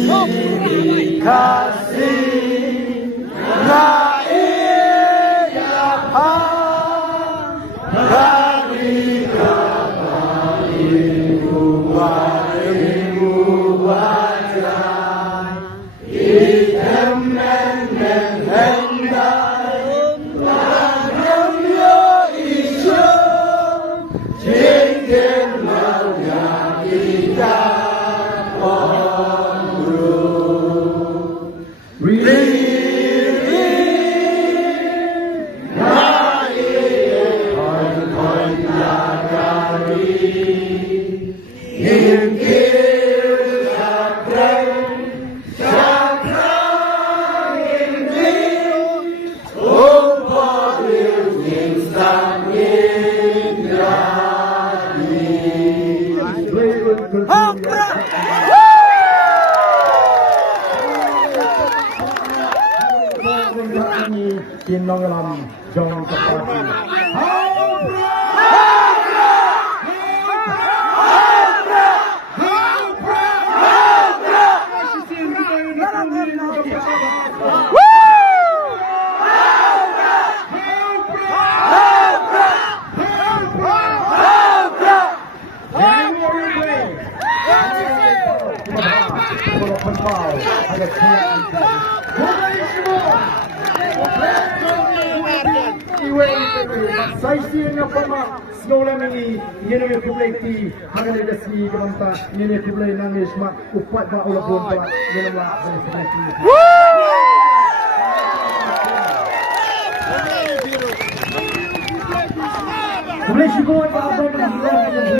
Khasi Rwai Dari kabari wajah hitam dan hendak Nongkrem yo isu Jingialang yang kita di Nongkrem jong Khasi. Saya siapa pama sekolah ini ni publik di hangan edasi kemanta ni publik nangis mak upat ba ulah bomba ni lah publik sikuat ba